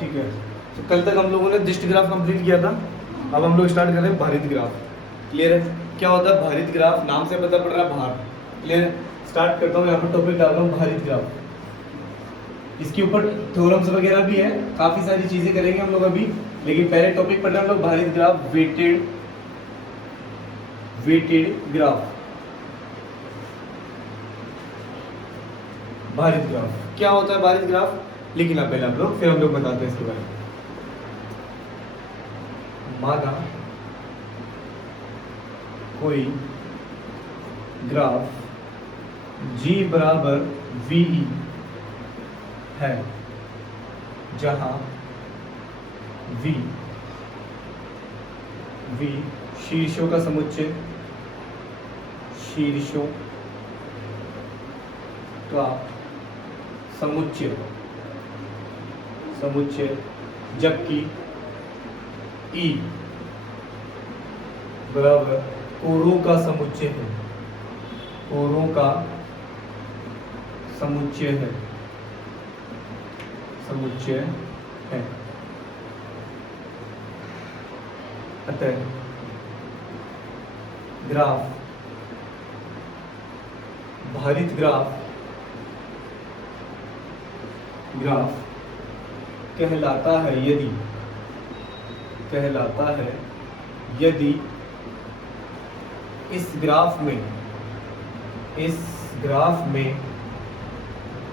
ठीक है, तो कल तक हम लोगों ने डिस्ट ग्राफ कंप्लीट किया था। अब हम लोग स्टार्ट कर रहे हैं भारित ग्राफ। क्लियर है? क्या होता है भारित ग्राफ? नाम से पता पड़ रहा है भार। क्लियर है? स्टार्ट करता हूँ, यहाँ पर टॉपिक डाल रहा हूँ भारित ग्राफ। इसके ऊपर थ्योरम्स वगैरह भी है, काफ़ी सारी चीज़ें करेंगे हम लोग अभी, लेकिन पहले टॉपिक पढ़ रहे हैं हम लोग भारित ग्राफ, वेटेड ग्राफ। भारित ग्राफ क्या होता है? भारित ग्राफ लिखना पहले आप लोग, फिर हम लोग बताते हैं इसके बारे में। माना कोई ग्राफ G बराबर VE है, जहां V शीर्षों का समुच्चय, शीर्षों का समुच्चय, जबकि E बराबर कोरों का समुच्चय है, कोरों का समुच्चय है। अतः ग्राफ, भारित ग्राफ कहलाता है यदि इस ग्राफ में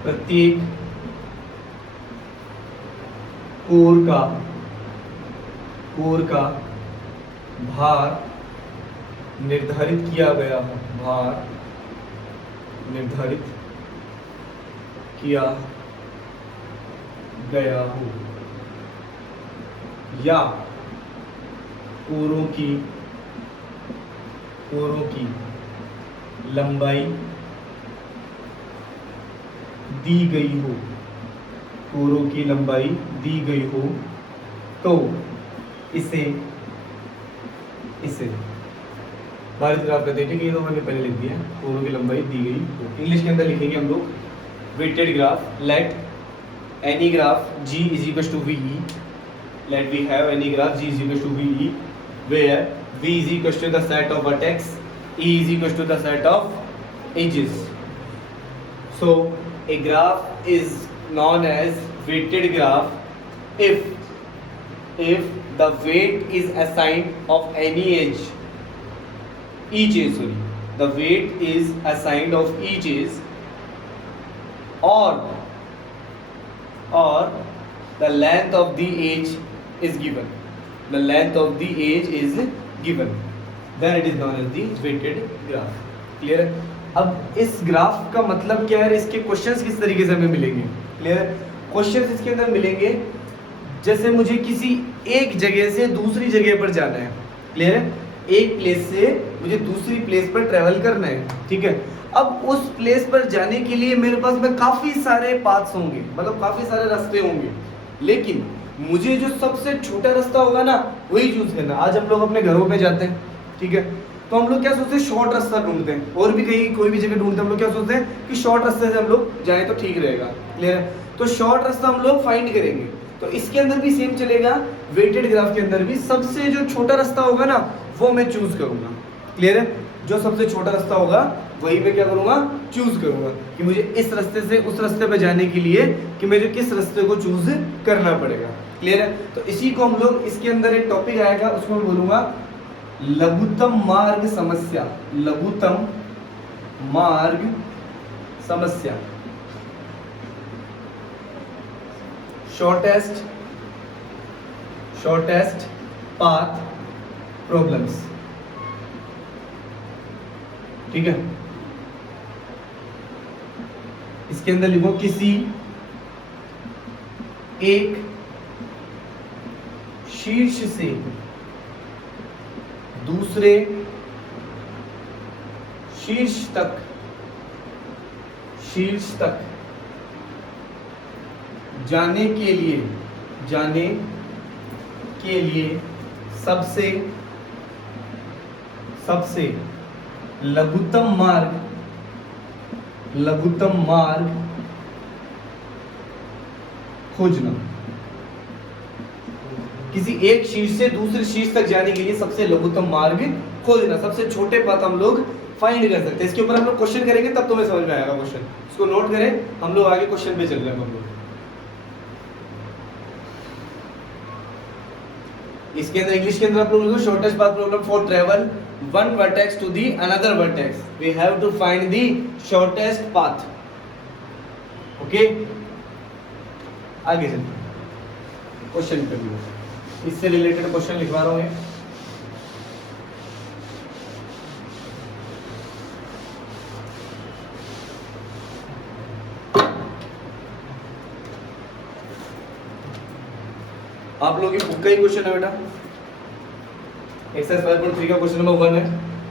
प्रत्येक कोर का भार निर्धारित किया गया हो, या कोरों की लंबाई दी गई हो, तो इसे भारित ग्राफ कहते हैं। ठीक है, ये तो मैंने पहले लिख दिया, कोरों की लंबाई दी गई हो। इंग्लिश के अंदर लिखेंगे हम लोग weighted graph. Let any graph G is equals to VE, let we have any graph G is equals to VE, where V is equals to the set of vertex, E is equals to the set of edges. So a graph is known as weighted graph if the weight is assigned of any edge, the weight is assigned of each edge, or the length of the edge is given, then it is known as the weighted graph. Clear है? अब इस graph का मतलब क्या है, इसके questions किस तरीके से हमें मिलेंगे? क्लियर है? क्वेश्चंस इसके अंदर मिलेंगे जैसे मुझे किसी एक जगह से दूसरी जगह पर जाना है। क्लियर है? एक प्लेस से मुझे दूसरी प्लेस पर ट्रेवल करना है। ठीक है, अब उस प्लेस पर जाने के लिए मेरे पास में काफ़ी सारे पाथ्स होंगे, मतलब काफ़ी सारे रास्ते होंगे, लेकिन मुझे जो सबसे छोटा रास्ता होगा ना, वही चूज करना। आज हम लोग अपने घरों पे जाते हैं, ठीक है, तो हम लोग क्या सोचते हैं, शॉर्ट रास्ता ढूंढते हैं, और भी कहीं कोई भी जगह ढूंढते हैं, हम लोग क्या सोचते हैं कि शॉर्ट रास्ते से हम लोग जाएं तो ठीक रहेगा। क्लियर है? तो शॉर्ट रास्ता हम लोग फाइंड करेंगे। तो इसके अंदर भी सेम चलेगा, वेटेड ग्राफ के अंदर भी सबसे जो छोटा रास्ता होगा ना, वो मैं चूज करूंगा। क्लियर है? जो सबसे छोटा रास्ता होगा वही मैं क्या करूंगा, चूज करूंगा, कि मुझे इस रास्ते से उस रास्ते पे जाने के लिए कि मुझे किस रास्ते को चूज करना पड़ेगा। क्लियर है? तो इसी को हम लोग, इसके अंदर एक टॉपिक आएगा, उसको मैं बोलूंगा लघुत्तम मार्ग समस्या। लघुत्तम मार्ग समस्या, शॉर्टेस्ट पाथ प्रॉब्लम्स। ठीक है, इसके अंदर लिखो किसी एक शीर्ष से दूसरे शीर्ष तक जाने के लिए सबसे लघुत्तम मार्ग खोजना। किसी एक शीर्ष से दूसरे शीर्ष तक जाने के लिए सबसे लघुत्तम मार्ग खोजना, सबसे छोटे पथ हम लोग फाइंड कर सकते हैं। इसके ऊपर हम लोग क्वेश्चन करेंगे तब तुम्हें समझ में आएगा क्वेश्चन, इसको नोट करें, हम लोग आगे क्वेश्चन पे चल रहे हैं हम लोग। इसके अंदर इंग्लिश के अंदर आप लोग shortest path problem for travel one vertex to the another vertex, we have to find the shortest path. Okay, आगे चलते क्वेश्चन पे भी इससे रिलेटेड क्वेश्चन लिखवा रहा हूं। आप लोगों की बुक का ही क्वेश्चन है बेटा, एक्सरसाइज 5.3 का क्वेश्चन नंबर 1 है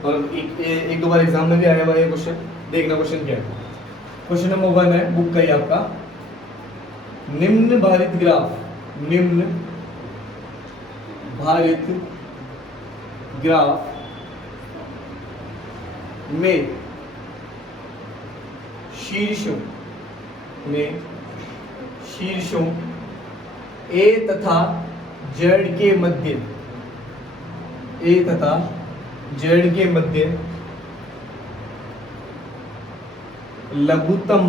और एक दो बार एग्जाम में भी आया हुआ है क्वेश्चन। देखना क्वेश्चन क्या है। क्वेश्चन नंबर 1 है बुक का ही आपका, निम्न भारित ग्राफ, निम्न भारित ग्राफ में शीर्षों ए तथा जेड के मध्य, ए तथा जेड के मध्य लघुत्तम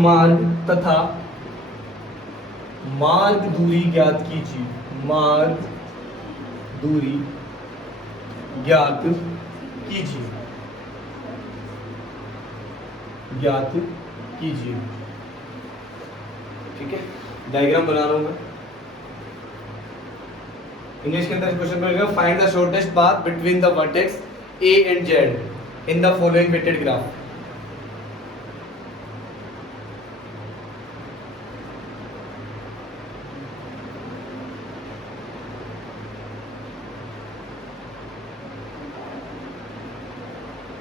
मार्ग तथा मार्ग दूरी ज्ञात कीजिए, मार्ग दूरी ज्ञात कीजिए। ठीक है, डायग्राम बना रहा हूं मैं। इंग्लिश के अंदर क्वेश्चन पड़ेगा, find the shortest path between the vertex A and Z in the following weighted graph.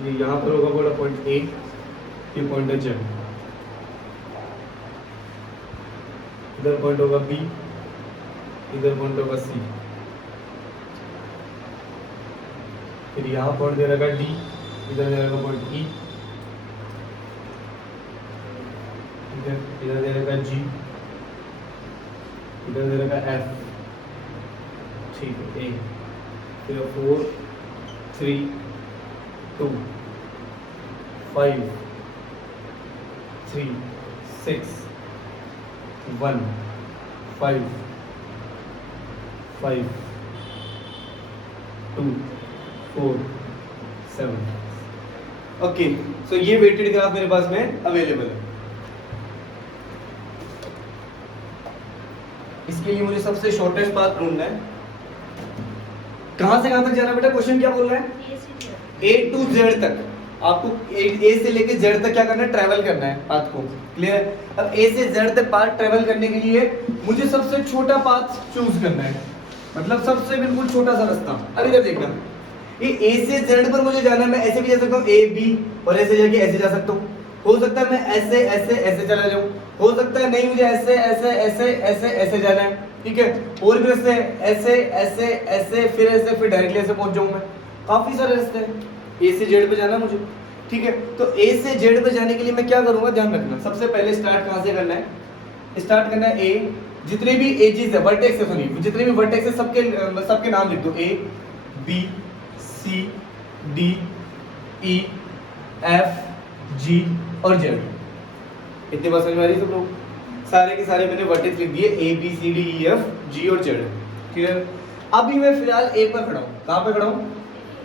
ये यहां पर होगा बोला पॉइंट ए, ये पॉइंट है जेड, इधर पॉइंट होगा बी, इधर पॉइंट होगा सी, फिर यहाँ पॉइंट दे रहेगा डी, इधर दे रहेगा पॉइंट ई, इधर दे रहेगा जी, इधर दे रहेगा एफ। ठीक है, ए, फिर 4 3 2 5 3 6 1 5 5 2 4 7। ओके, सो ये वेटेड ग्राफ मेरे पास में अवेलेबल है। इसके लिए मुझे सबसे शॉर्टेस्ट पाथ ढूंढना है। कहां से कहां तक जाना है बेटा? क्वेश्चन क्या बोल रहा है? ए टू जेड तक। आपको ए से लेके जेड तक क्या करना है? ट्रैवल करना है पाथ को। क्लियर? अब ए से जेड तक पाथ ट्रैवल करने के लिए मुझे सबसे छोटा पाथ चूज करना है, मतलब सबसे बिल्कुल छोटा सा रास्ता। अब इधर देखना, ये ए से जेड पर मुझे जाना है। मैं ऐसे भी जा सकता हूँ, ए बी, और ऐसे जाके ऐसे जा सकता हूँ। हो सकता है मैं ऐसे ऐसे ऐसे चला जाऊँ, हो सकता है नहीं, मुझे ऐसे ऐसे ऐसे ऐसे ऐसे जाना है। ठीक है, और भी रास्ते ऐसे ऐसे ऐसे, फिर ऐसे, फिर डायरेक्टली ऐसे पहुंच जाऊँ मैं। काफी सारे रास्ते हैं ए से जेड पे जाना मुझे। ठीक है, तो ए से जेड पे जाने के लिए मैं क्या करूंगा, ध्यान रखना। सबसे पहले स्टार्ट कहां से करना है? स्टार्ट करना है ए, जितने भी एजेस है, वर्टेक्स है, सॉरी, जितने भी वर्टेक्स है सबके नाम लिख दो। A B C D E F G और जेड। इतनी बात समझ में आ रही है सब लोग? सारे के सारे मैंने वर्टेक्स लिख दिए, A B C D E F G और जेड। क्लियर? अभी मैं फिलहाल ए पर खड़ा हूँ। कहाँ पे खड़ा हूँ?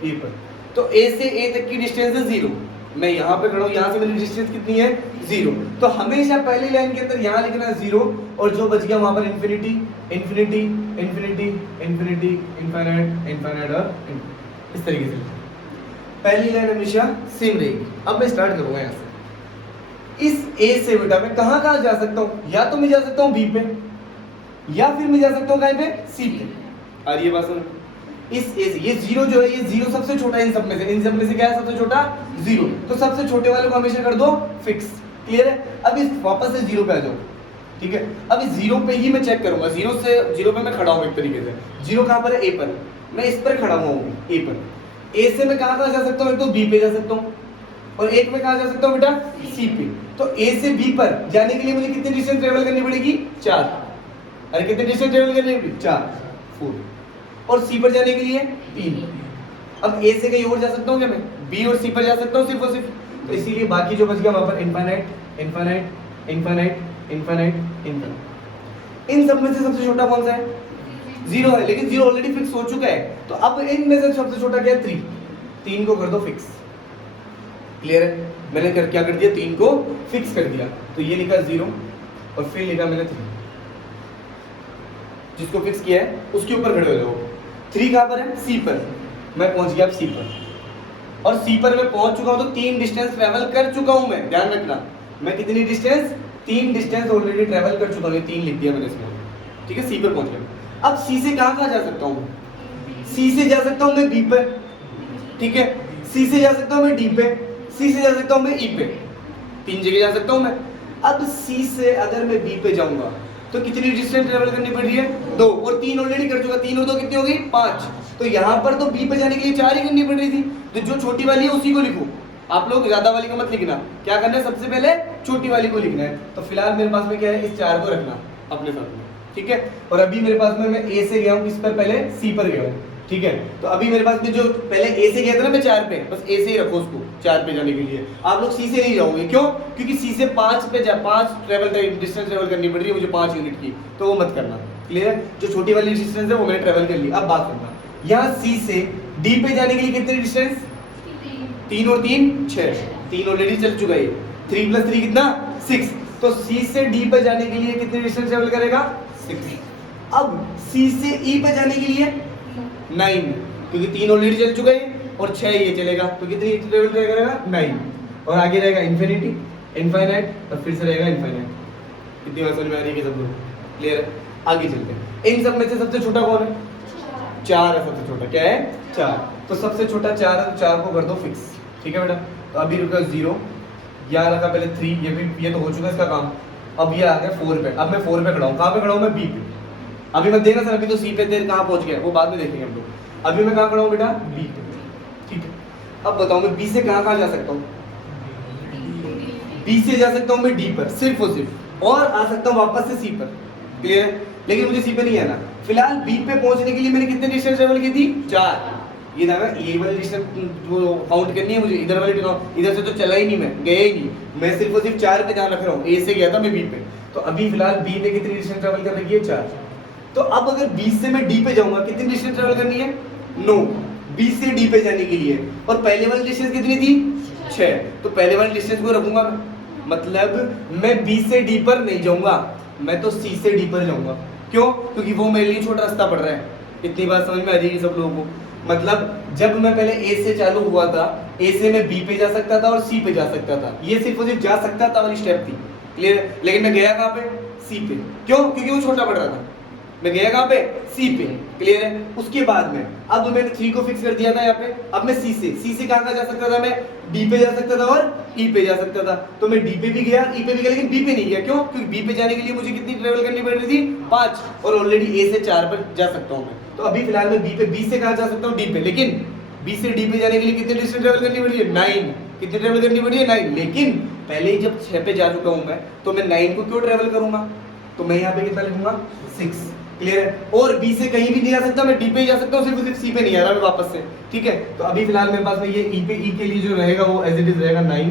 ए पर। तो ए से ए तक की डिस्टेंस है 0। मैं यहाँ पे खड़ा हूँ, यहाँ से मेरी डिस्टेंस कितनी है? 0। तो हमेशा पहली लाइन के अंदर यहाँ लिखना है 0, और जो बच गया वहां पर infinity infinity infinity infinity infinite infinite और इस तरीके से पहली लाइन हमेशा सेम रहेगी। अब मैं स्टार्ट करूंगा यहाँ से। इस ए से बेटा मैं कहाँ कहाँ जा सकता हूँ? या तो मैं जा सकता हूँ बी पे, या फिर मैं जा सकता हूँ कहीं पे? सी पे। आ रही है बात समझ? इस ए से ये 0 जो है, ये 0 सबसे छोटा है इन सब में से। इन सब में से क्या है सबसे छोटा? 0। तो सबसे छोटे वाले को हमेशा कर दो फिक्स। क्लियर है? अब इस वापस से 0 पे आ जाओ। ठीक है, अब इस 0 पे ही मैं चेक करूंगा। 0 पे मैं खड़ा हूँ एक तरीके से। 0 कहाँ पर है? ए पर। मैं इस पर खड़ा हुआ हूँ, ए पर। ए से मैं कहाँ जा सकता हूँ? तो बी पे जा सकता हूँ, और एक में कहाँ जा सकता हूँ बेटा? सी पे। तो ए से बी पर जाने के लिए मुझे कितनी डिस्टेंस ट्रेवल करनी पड़ेगी? 4। अरे कितने डिस्टेंस ट्रेवल करने के लिए 4 4 और सी पर जाने के लिए 3। अब ए से कहीं और जा सकता हूँ क्या मैं? बी और सी पर जा सकता हूँ सिर्फ और सिर्फ, तो इसीलिए बाकी जो बच गया वहां पर infinite infinite infinite infinite infinite. इन सब में से सबसे छोटा कौन सा है? 0 है, लेकिन 0 ऑलरेडी फिक्स हो चुका है। तो अब इनमें से सबसे छोटा क्या है? 3। 3 को कर दो फिक्स। क्लियर है? मैंने क्या कर दिया? 3 को फिक्स कर दिया। तो ये लिखा 0 और फिर लिखा मैंने 3। जिसको फिक्स किया है उसके ऊपर खड़े हो जाओ। 3 कहां पर है? सी पर। मैं पहुंच गया अब सी पर, और सी पर मैं पहुंच चुका हूं तो 3 डिस्टेंस ट्रेवल कर चुका हूं मैं। ध्यान रखना, मैं कितनी डिस्टेंस? 3 डिस्टेंस ऑलरेडी ट्रेवल कर चुका हूं। 3 लिख दिया मैंने इसमें। ठीक है, सी पर पहुंच गया। अब सी से कहां जा सकता हूं? सी से जा सकता हूं मैं बी पर। ठीक है, सी से जा सकता हूं मैं डी पे, सी से जा सकता हूं मैं ई पे। 3 जगह जा सकता हूं मैं। अब सी से अगर मैं बी पे जाऊंगा तो कितनी डिस्टेंस ट्रेवल करनी पड़ रही है? 2, और 3 ऑलरेडी कर चुका। 3 और 2 कितनी हो गई? 5। तो यहाँ पर तो बी पे जाने के लिए 4 ही करनी पड़ रही थी, तो जो छोटी वाली है उसी को लिखो। आप लोग ज्यादा वाली को मत लिखना। क्या करना है? सबसे पहले छोटी वाली को लिखना है। तो फिलहाल मेरे पास में क्या है? इस 4 को रखना अपने साथ में। ठीक है, और अभी मेरे पास में मैं ए से गया हूँ, किस पर? पहले सी पर गया हूँ। ठीक है, तो अभी मेरे पास में जो पहले ए से गया था ना मैं 4 पे, बस ए से ही रखो उसको 4 पे जाने के लिए। आप लोग सी से नहीं जाओगे, क्यों? क्योंकि सी से 5 पे 5 डिस्टेंस ट्रेवल करनी पड़ रही है मुझे 5 यूनिट की, तो वो मत करना। क्लियर है? जो छोटी वाली डिस्टेंस है वो मैंने ट्रेवल कर ली। अब बात करना, यहाँ सी से डी पे जाने के लिए कितनी डिस्टेंस? 3 और 3 6। 3 ऑलरेडी चल चुका है। 3 + 3 कितना? 6। तो सी से डी पे जाने के लिए कितनी डिस्टेंस ट्रेवल करेगा? 6। अब सी से ई पे जाने के लिए 9, क्योंकि 3 ऑलरेडी चल चुका है और 6 ये चलेगा, तो कितनी ट्रेवल करेगा? 9। और आगे रहेगा इन्फिनिटी, इनफाइनाइट, और फिर से रहेगा इनफाइनाइट। कितनी बात समझ में आ रही है सब लोग? क्लियर है? आगे चलते हैं। इन सब में से सबसे छोटा कौन है? 4 है सबसे छोटा। क्या है? 4। तो सबसे छोटा 4 है, तो 4 को कर दो फिक्स। ठीक है बेटा, तो अभी रुका 0, यहाँ रखा पहले 3, ये तो हो चुका है इसका काम। अब ये आ गया 4 पे। अब मैं 4 पे खड़ा हूँ। कहाँ पे खड़ा हूँ मैं? बी पे। अभी मैं देखना सर, अभी तो सी पे थे, कहाँ पहुंच गया वो बाद में देखेंगे हम लोग। अभी मैं कहाँ खड़ा हूँ बेटा? बी पे। ठीक है, अब बताओ मैं बी से कहाँ जा सकता हूँ? बी से जा सकता हूँ मैं डी पर सिर्फ और सिर्फ, और आ सकता हूँ वापस से सी पर। क्लियर है? लेकिन मुझे सी पे नहीं आना। फिलहाल बी पे पहुंचने के लिए मैंने कितने डिस्टेंस ट्रेवल की थी? 4। ये था ये वाली डिस्टेंस जो काउंट करनी है मुझे, इधर वाली इधर से तो चला ही नहीं, मैं गया ही नहीं, मैं सिर्फ और सिर्फ 4 पे ध्यान रख रहा हूँ। ए से गया था मैं बी पे, तो अभी फिलहाल बी पे कितनी डिस्टेंस ट्रेवल कर रही है? 4। तो अब अगर बी से मैं डी पे जाऊंगा, कितनी डिस्टेंस ट्रेवल करनी है? 9, बी से डी पे जाने के लिए। और पहले वाली डिस्टेंस कितनी थी? 6। तो पहले वाली डिस्टेंस को रखूंगा, मतलब मैं बी से डी पर नहीं जाऊंगा, मैं तो सी से डी पर जाऊंगा। क्यों? क्योंकि वो मेरे लिए छोटा रास्ता पड़ रहा है। इतनी बात समझ में आ जाएगी सब लोगों को। मतलब जब मैं पहले ए से चालू हुआ था, ए से मैं बी पे जा सकता था और सी पे जा सकता था। ये सिर्फ और सिर्फ जा सकता था वाली स्टेप थी। क्लियर? लेकिन मैं गया कहाँ पे? सी पे। क्यों? क्योंकि वो छोटा पड़ रहा था। मैं गया कहाँ पे? सी पे। क्लियर है? उसके बाद में अब मैंने 3 को फिक्स कर दिया था यहाँ पे। अब मैं सी से कहाँ जा सकता था? मैं डी पे जा सकता था और ई पे जा सकता था। तो मैं डी पे भी गया, ई पे भी गया, लेकिन बी पे नहीं गया। क्यों? क्योंकि बी पे जाने के लिए मुझे कितनी ट्रेवल करनी पड़ रही थी? 5, और ऑलरेडी ए से 4 पर जा सकता हूँ मैं। तो अभी फिलहाल मैं बी से कहाँ जा सकता हूँ? डी पे। लेकिन बी से डी पे जाने के लिए कितनी डिस्टेंस ट्रेवल करनी पड़ी है? 9। कितनी ट्रेवल करनी पड़ी है? 9। लेकिन पहले ही जब 6 पे जा चुका हूँ मैं, तो मैं 9 को क्यों ट्रेवल करूंगा? तो मैं यहाँ पे कितना लिखूंगा? 6। क्लियर है? और बी से कहीं भी नहीं जा सकता, मैं डी पे ही जा सकता हूँ, सिर्फ सी पे नहीं आ रहा मैं वापस से। ठीक है, तो अभी फिलहाल मेरे पास में ये ई के लिए जो रहेगा वो एज इट इज रहेगा 9,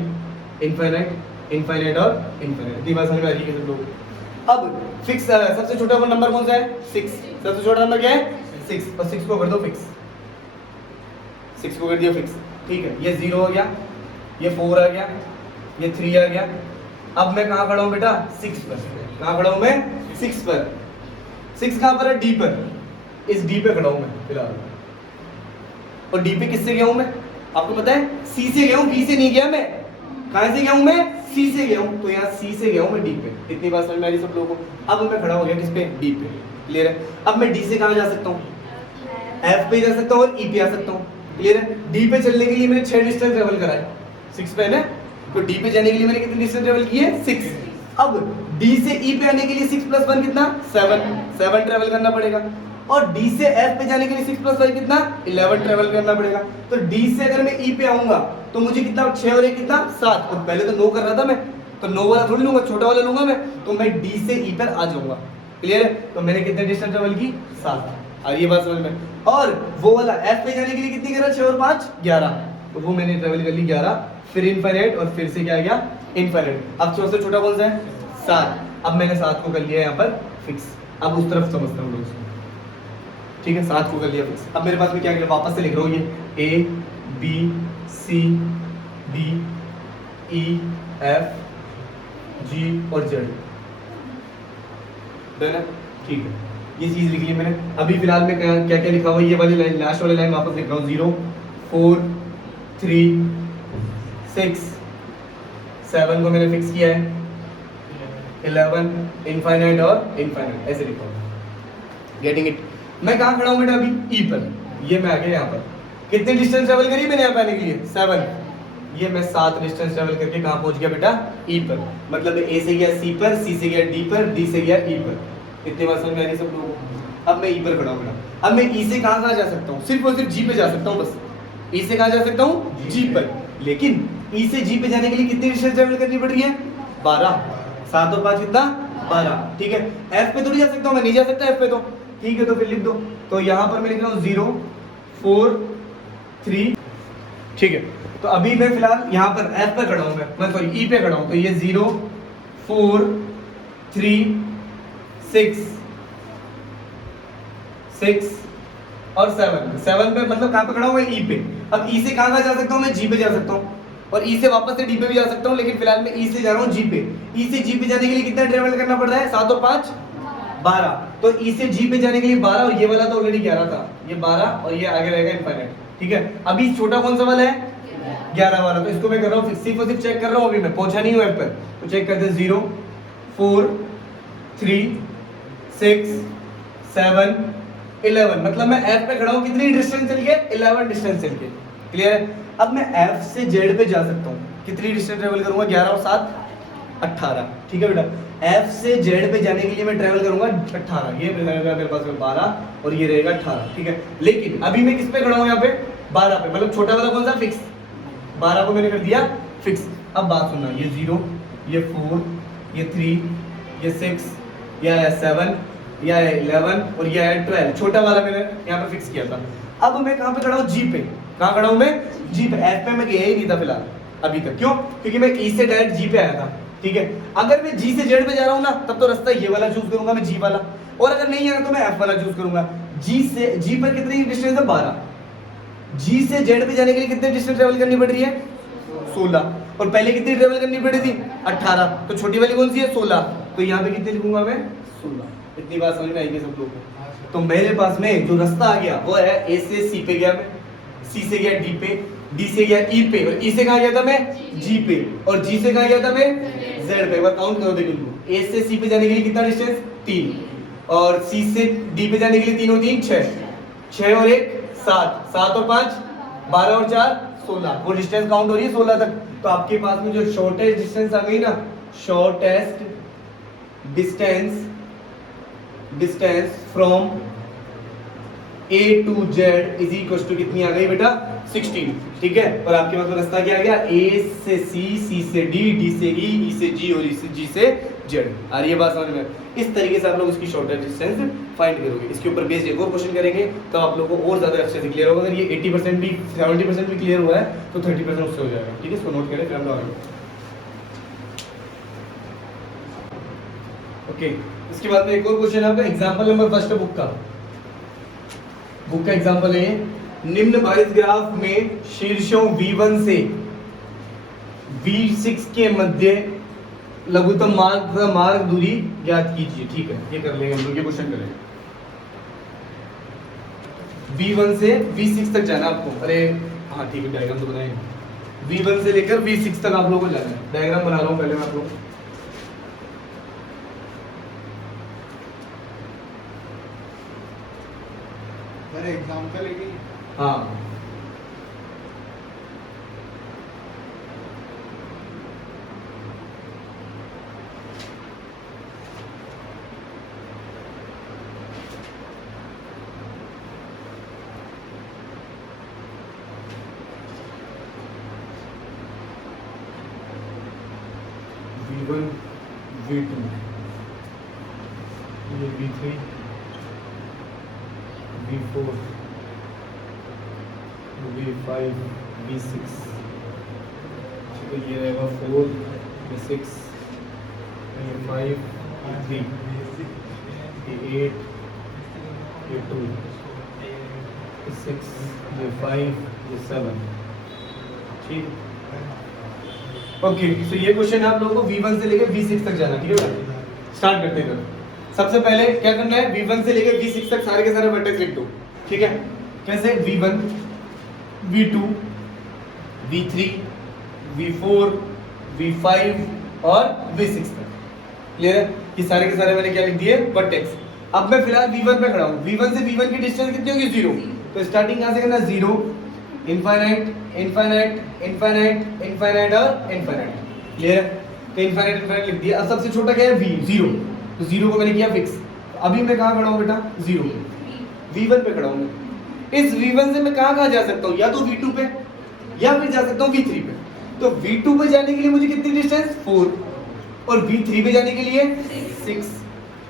इनफाइनाइट, इनफाइनाइट और इनफाइनाइट। इतनी बात समझ में आ रही है सब लोग? अब फिक्स सबसे छोटा नंबर कौन सा है? 6। सबसे छोटा नंबर क्या है? 6, और 6 को कर दो फिक्स। 6 को कर दिया फिक्स। ठीक है, ये 0 हो गया, ये 4 आ गया, ये 3 आ गया। अब मैं कहाँ खड़ा हूँ बेटा? 6 पर। कहाँ खड़ा हूँ मैं? 6 पर। 6 कहाँ पर है? डी पर। इस डी पे खड़ा हूँ मैं फिलहाल। और डी पे किससे गया हूँ मैं? आपको पता है? सी से गया हूँ, बी से नहीं गया मैं। कहाँ से गया हूँ मैं? सी से गया हूँ। तो यहाँ सी से गया हूँ मैं डी पे। इतनी बात समझ में आ रही सब लोगों को? अब मैं खड़ा हो गया किस पे? डी पे। क्लियर है? अब मैं डी से कहाँ जा सकता हूँ? एफ पे जा सकता हूँ और ई पे आ सकता हूँ। क्लियर है? डी पे चलने के लिए मैंने 6 डिस्टेंस ट्रेवल करा है। 6 पे है ना, तो डी पे जाने के लिए मैंने कितनी डिस्टेंस ट्रेवल की है? 6। अब डी से ई पे आने के लिए 6 + 1 कितना? 7 ट्रेवल करना पड़ेगा। और डी से एफ पे जाने के लिए 6 + 5 कितना? 11 ट्रेवल करना पड़ेगा। तो डी से अगर मैं ई पे आऊंगा तो मुझे कितना? 6 और 1 कितना? 7। और पहले तो 9 कर रहा था मैं, तो 9 वाला थोड़ी लूंगा, छोटा वाला लूंगा मैं। तो मैं डी से ई पर आ जाऊंगा। क्लियर है? तो मैंने कितने डिस्टेंस ट्रेवल की? 7। और ये बात समझ में? और वो वाला f पे जाने के लिए कितनी करा? 6 और 5 11, तो वो मैंने ट्रेवल कर ली 11, फिर इनफाइनाइट और फिर से क्या आ गया? इनफाइनाइट। अब सबसे छोटा कौन सा है? 7। अब मैंने 7 को कर लिया यहाँ पर फिक्स। अब उस तरफ समझता हूँ लोग इसको, ठीक है? 7 को कर लिया फिक्स। अब मेरे पास में क्या किया? वापस से लिख रहा हूँ ये A B C D E F G और Z, डन है? ठीक है, ये चीज लिख ली मैंने। अभी फिलहाल में क्या क्या लिखा हुआ है? ये वाली लाइन, लास्ट वाली लाइन वापस लिख रहा हूँ। 0 4 3 6 7 को मैंने फिक्स किया है, 11 इनफाइनाइट और इनफाइनाइट, ऐसे लिखा हूँ। Getting it? मैं कहाँ खड़ा हूँ बेटा? अभी ई पर। ये मैं आ गया यहाँ पर। कितनी डिस्टेंस ट्रेवल करी मैंने यहाँ पे आने के लिए? 7। ये मैं 7 डिस्टेंस ट्रेवल करके कहाँ पहुंच गया बेटा? ई पर। मतलब ए से गया सी पर, सी से गया डी पर, डी से गया ई पर। इतनी बात समझ में आ रही सब लोगों को? अब मैं ई पर खड़ा हूँ बेटा। अब मैं ई से कहाँ जा सकता हूँ? सिर्फ और सिर्फ जी पे जा सकता हूँ बस। ई से कहाँ जा सकता हूँ? जी पर। लेकिन ई से जी पे जाने के लिए कितनी डिस्टेंस ट्रेवल करनी पड़ रही है? 12। 7 और 5 कितना? 12। ठीक है, एफ पे थोड़ी जा सकता हूँ मैं? नहीं जा सकता एफ पे तो। ठीक है, तो फिर लिख दो। तो यहाँ पर मैं लिख रहा हूँ 0 4 3। ठीक है, तो अभी मैं फिलहाल यहाँ पर एफ पे खड़ा हूँ, मैं सॉरी ई पे खड़ा हूँ। तो ये 0 4 3 6 6 और 7 पे, मतलब कहाँ पे खड़ा हूँ मैं? ई पे। अब ई से कहाँ जा सकता हूँ मैं? जी पे जा सकता हूँ, और ई से वापस से डी पे भी जा सकता हूँ, लेकिन फिलहाल मैं ई से जा रहा हूँ जी पे। ई से जी पे जाने के लिए कितना ट्रेवल करना पड़ रहा है? 7 और 5 12। तो ई से जी पे जाने के लिए 12, और ये वाला तो ऑलरेडी 11 था, ये 12 और ये आगे रहेगा इनफाइनाइट। ठीक है, अभी छोटा कौन सा वाला है? 11 वाला। तो इसको मैं कर रहा हूँ सिर्फ और सिर्फ चेक कर रहा हूँ, अभी मैं पहुंचा नहीं हूँ एफ पर। तो चेक करते हैं 0 4 3 6 7 11, मतलब मैं एफ पे खड़ा हूँ। कितनी डिस्टेंस चल के? 11 डिस्टेंस चल के। क्लियर है? अब मैं एफ से जेड पे जा सकता हूँ। कितनी डिस्टेंस ट्रेवल करूंगा? 11 और 7 18। ठीक है बेटा, एफ से जेड पे जाने के लिए मैं ट्रेवल करूंगा 18। ये रहेगा मेरे पास में 12 और ये रहेगा 18। ठीक है, लेकिन अभी मैं किस पे खड़ा हूँ? यहाँ पे 12 पे, मतलब छोटा वाला कौन सा? फिक्स। 12 को मैंने कर दिया फिक्स। अब बात सुनना, ये 0 ये 4 ये 3 ये 6 या 7 या 11 और ये 12, छोटा वाला मैंने यहाँ पे फिक्स किया था। अब मैं कहाँ पे खड़ा हूँ? जी पे। कहाँ खड़ा हूँ मैं? जी पे। एफ पे मैं गया ही नहीं था फिलहाल अभी तक। क्यों? क्योंकि मैं ई से डायरेक्ट जी पे आया था। ठीक है, अगर मैं जी से जेड पे जा रहा हूँ ना, तब तो रास्ता ये वाला चूज करूंगा मैं, जी वाला। और अगर नहीं है ना, तो मैं एफ वाला चूज करूंगा। जी से जी पर कितनी डिस्टेंस है? 12। जी से जेड पे जाने के लिए कितने डिस्टेंस ट्रेवल करनी पड़ रही है? 16। और पहले कितनी ट्रेवल करनी पड़ी थी? 18। तो छोटी वाली कौन सी है? 16। तो यहाँ पे कितने लिखूंगा मैं? 16। इतनी बात समझ में आएगी सब लोगों को? तो मेरे पास में जो रास्ता आ गया वो है ए से सी पे गया मैं, सी से गया डी पे, डी से गया ई पे, और ई से कहाँ गया था मैं? जी पे, और जी से कहाँ गया था मैं? जेड पे। एक बार काउंट करो देखो, ए से सी पे जाने के लिए कितना डिस्टेंस? 3, और सी से डी पे जाने के लिए 3 और 3 6, 6 और 1 7, 7 और 5 12 और 4 16। वो डिस्टेंस काउंट हो रही है 16 तक। तो आपके पास में जो शॉर्टेस्ट डिस्टेंस आ गई ना, shortest distance from A to Z is equal to कितनी आ गई बेटा? 16। ठीक है, और आपके पास रास्ता क्या आ गया? A से C, C से D, D से E, E से G और E से G से Z। आ रही है बात समझ में? इस तरीके से आप लोग इसकी शॉर्टेस्ट डिस्टेंस फाइंड करोगे। इसके ऊपर बेस्ड एक और क्वेश्चन करेंगे, तो आप लोगों को और ज्यादा अच्छे से क्लियर होगा। अगर ये 80% भी 70% भी क्लियर हुआ है तो 30% उससे हो जाएगा। ठीक है, इसको नोट करें, फिर हम आगे। ओके, इसके बाद में एक और क्वेश्चन है आपका, एग्जांपल नंबर फर्स्ट बुक का एग्जांपल है, निम्न भारित ग्राफ में शीर्षों V1 से V6 के मध्य लघुत्तम मार्ग दूरी ज्ञात कीजिए। ठीक है, ये कर लेंगे हम लोग, ये क्वेश्चन करेंगे। V1 से V6 तक जाना आपको। अरे हाँ ठीक है, डायग्राम तो बनाएंगे। V1 से लेकर V6 तक आप लोगों को जाना है। डायग्राम बना रहा हूँ पहले मैं आप लोग। एग्जाम्पल है कि हाँ, V1 V2 ये V3 V4 V5 V6, तो ये रहेगा 4 V6, ये 5 ये 3, ये 8 ये 2 ये 6 ये 5 ये 7, ठीक। ओके, तो ये क्वेश्चन आप लोगों को V1 से लेकर V6 तक जाना, ठीक है। स्टार्ट करते हैं। सबसे पहले क्या करना है, V1 से लेकर V6 तक सारे के सारे वर्टेक्स लिख दो, ठीक है। कैसे, V1 V2 V3 V4 V5 और V6 तक, क्लियर है। ये सारे के सारे मैंने क्या लिख दिए, वर्टेक्स। अब मैं फिलहाल V1 पे खड़ा हूँ। V1 से V1 की डिस्टेंस कितनी होगी, 0। तो स्टार्टिंग कहाँ से करना, 0 इनफाइनाइट इनफाइनाइट इनफाइनाइट इनफाइनाइट और इनफाइनाइट, क्लियर है। तो इनफाइनाइट इनफाइनाइट लिख दिया। अब सबसे छोटा क्या है, V 0, तो 0 को मैंने किया फिक्स। अभी मैं कहाँ खड़ा हूँ बेटा, 0 V1 पे खड़ा हूँ। इस V1 से मैं कहाँ जा सकता हूँ, या तो V2 पे या फिर जा सकता हूँ V3 पे। तो V2 पे जाने के लिए मुझे कितनी डिस्टेंस, 4, और V3 पे जाने के लिए 6,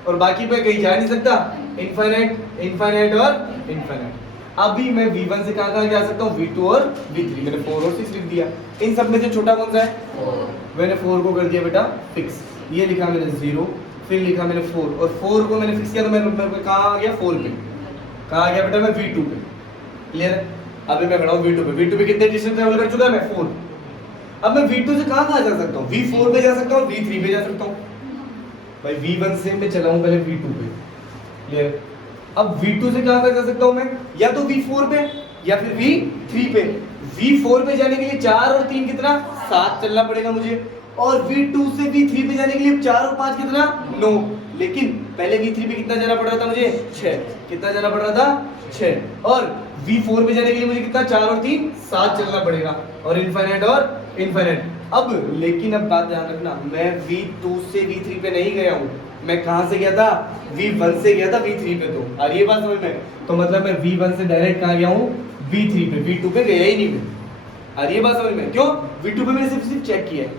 और बाकी पे कहीं जा नहीं सकता, इनफाइनाइट इनफाइनाइट और इनफाइनाइट। अभी मैं V1 से कहाँ जा सकता हूँ, V2 और V3। मैंने 4 और 6 लिख दिया। इन सब में से छोटा कौन सा है, 4। मैंने 4 को कर दिया बेटा फिक्स। ये लिखा मैंने 0, फिर लिखा मैंने 4, और 4 को मैंने फिक्स किया, तो मैं कहाँ आ गया, 4 पे। कहाँ आ गया बेटा, मैं V2 पे, क्लियर है। अभी मैं खड़ा हूँ V2 पे। V2 पे कितने डिस्टेंस ट्रैवल कर चुका है मैं, 4। अब मैं V2 से कहाँ जा सकता हूँ, V4 पे जा सकता हूँ, V3 पे जा सकता हूँ। भाई V1 से मैं चला हूँ पहले V2 पे, क्लियर। अब V2 से कहाँ जा सकता हूँ मैं, या तो V4 पे या फिर V3 पे। V4 पे जाने के लिए 4 और 3 कितना, 7 चलना पड़ेगा मुझे, और V2 से V3 पे जाने के लिए 4 और 5 कितना, 9। लेकिन पहले V3 पे कितना जाना पड़ रहा था मुझे, 6। कितना जाना पड़ रहा था, 6। और V4 पे जाने के लिए मुझे कितना, 4 और 3 7 चलना पड़ेगा, और इनफाइनाइट और इनफाइनाइट। अब लेकिन अब बात ध्यान रखना, मैं V2 से V3 पे नहीं गया हूँ, मैं कहाँ से गया था, V1 से गया था V3 पे। तो आ रही है बात समझ में, तो मतलब मैं V1 से डायरेक्ट कहाँ गया हूँ, V3 पे। V2 पे गया ही नहीं मैं। आ रही है बात समझ में, क्यों, V2 पे मैंने सिर्फ चेक किया है,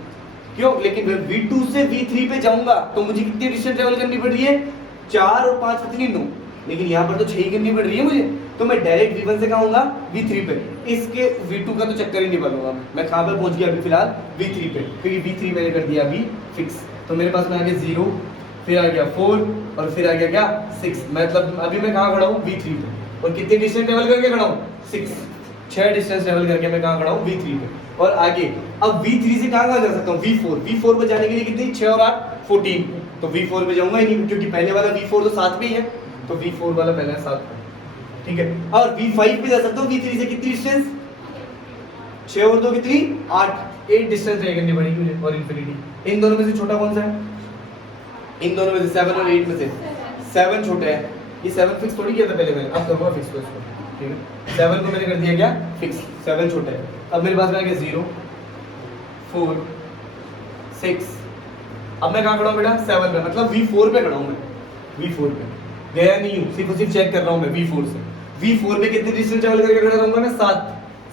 क्यों। लेकिन मैं V2 से V3 पे जाऊंगा तो मुझे कितनी डिस्टेंस ट्रेवल करनी पड़ रही है, 4 और 5 कितनी, 9। लेकिन यहाँ पर तो 6 ही करनी पड़ रही है मुझे, तो मैं डायरेक्ट V1 से कहाँ आऊंगा, V3 पे। इसके V2 का तो चक्कर ही नहीं बनूंगा मैं कहाँ पे पहुंच गया अभी फिलहाल, V3 पे, क्योंकि V3 मैंने कर दिया अभी फिक्स। तो मेरे पास में आ गया 0, फिर आ गया 4, और फिर आ गया क्या, 6। मतलब अभी मैं कहाँ खड़ा हूँ, V3 पे। और कितनी डिस्टेंस ट्रेवल करके खड़ा हूँ, 6 डिस्टेंस ट्रेवल करके मैं कहाँ खड़ा हूँ, V3 पे। और आगे अब V3 से कहाँ जा सकता हूँ, V4 पे जाने के लिए कितनी, 6 और 8 14। तो V4 पे जाऊंगा ही नहीं, क्योंकि पहले वाला V4 तो 7 पे ही है, तो V4 वाला पहला 7 पे, ठीक है। और V5 पे जा सकता हूँ V3 से, कितनी डिस्टेंस, 6 और 2 कितनी, 8 डिस्टेंस तय करनी पड़ेगी मुझे, और इनफिनिटी। इन दोनों में से छोटा कौन सा है, इन दोनों में से 7 और 8 में से 7 छोटा है। ये 7 फिक्स थोड़ी किया था पहले मैंने, अब करूँगा फिक्स को इसको, ठीक है। 7 को मैंने कर दिया क्या, फिक्स, 7 छोटा है। अब मेरे पास में आ गया 0 4 6। अब मैं कहाँ खड़ा हूँ बेटा, 7 पे, मतलब V4 पे खड़ा हूँ मैं, V4 पे गया नहीं हूँ, सिर्फ चेक कर रहा हूँ मैं V4 से। V4 पे कितनी डिस्टेंस ट्रेवल करके खड़ा रहूंगा मैं,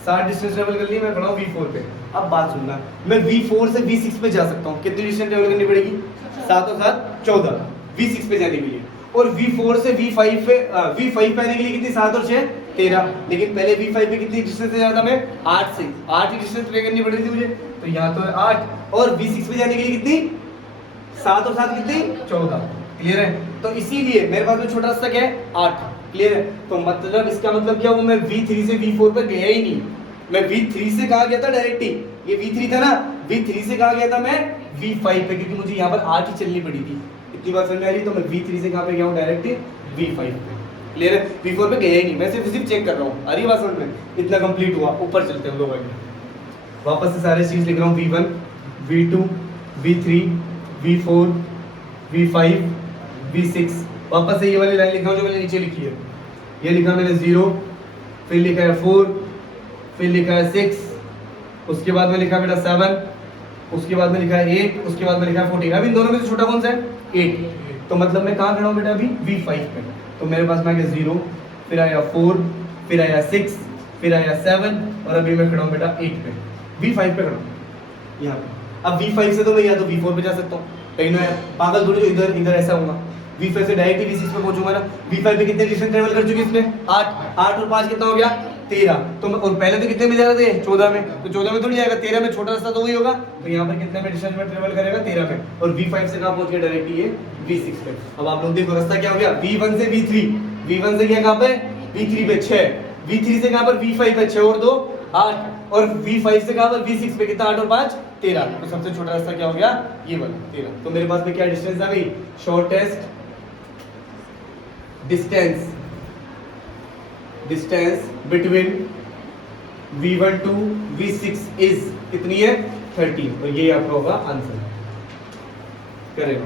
7 डिस्टेंस ट्रेवल कर लिए, मैं खड़ा हूँ V4 पे। अब बात सुनना, मैं V4 से V6 पे जा सकता हूँ, कितनी डिस्टेंस ट्रेवल करनी पड़ेगी, 7 और 7 14, V6 पे जाने के लिए। और V4 से V5 पे आने के लिए कितनी, 7 और 6 13। लेकिन पहले V5 पे कितनी डिस्टेंस से जा रहा था मैं, 8 से, 8 ही डिस्टेंस तय करनी पड़ रही थी मुझे, तो यहाँ तो है 8। और V6 पे जाने के लिए कितनी, 7 और 7 कितनी, 14, क्लियर है। तो इसीलिए मेरे पास में छोटा रास्ता क्या है, 8, क्लियर है। तो मतलब इसका मतलब क्या हुआ, मैं V3 से V4 पर गया ही नहीं, मैं V3 से कहाँ गया था डायरेक्ट ही, ये V3 था ना, V3 से कहाँ गया था मैं, V5 पे, क्योंकि मुझे यहाँ पर 8 ही चलनी पड़ी थी। इतनी बात समझ में आ रही, तो मैं V3 से कहाँ पे गया हूँ, डायरेक्ट V5 पे, क्लियर है। V4 पे गया ही नहीं, मैं सिर्फ चेक कर रहा हूँ। आ रही बात समझ में, इतना कंप्लीट हुआ। ऊपर चलते हैं हम लोग आगे, वापस से सारे चीज लिख रहा हूँ, V1 V2 V3 V4 V5 V6। वापस से ये वाली लाइन लिख रहा हूँ जो मैंने नीचे लिखी है। ये लिखा मैंने 0, फिर लिखा है 4, फिर लिखा है 6, उसके बाद में लिखा बेटा 7, उसके बाद में लिखा है 8, उसके बाद में लिखा है 14। अब इन दोनों में से छोटा कौन सा है, 8। तो मतलब मैं कहाँ खड़ा हूँ बेटा अभी, V5 पे। तो मेरे पास में आ गया 0, फिर आया 4, फिर आया 6, फिर आया 7, और अभी मैं खड़ा हूँ बेटा 8 पे, V5 पे खड़ा हूँ यहाँ पे। अब V5 से तो मैं या तो V4 पे जा सकता हूँ, कहीं ना पागल थोड़ी जो इधर इधर ऐसा होगा। V5 से डायरेक्ट V6 पे पहुंचूंगा ना। V5 पे कितने डिस्टेंस ट्रेवल कर चुकी इसमें 8 और 5 कितना हो गया 13। तो और पहले तो कितने में जा रहे थे 14 में, तो 14 में थोड़ी आएगा, 13 में छोटा रास्ता तो वही होगा, तो यहाँ पर कितने में डिस्टेंस में ट्रेवल करेगा 13 में, और V5 से कहाँ पहुंच गया डायरेक्ट ये V6 पे। अब आप लोग देखो रास्ता क्या हो गया, V1 से V3, V1 से क्या कहाँ पे V3 पे 6, V3 से कहाँ पर V5 पे 6 और 2 8, और V5 से कहाँ पर V6 पे कितना 8 और 5 13, तो सबसे छोटा रास्ता क्या हो गया ये वाला 13। तो मेरे पास में क्या डिस्टेंस आ गई, shortest distance between V1 to V6 is कितनी है 13, और ये आपका होगा आंसर। करें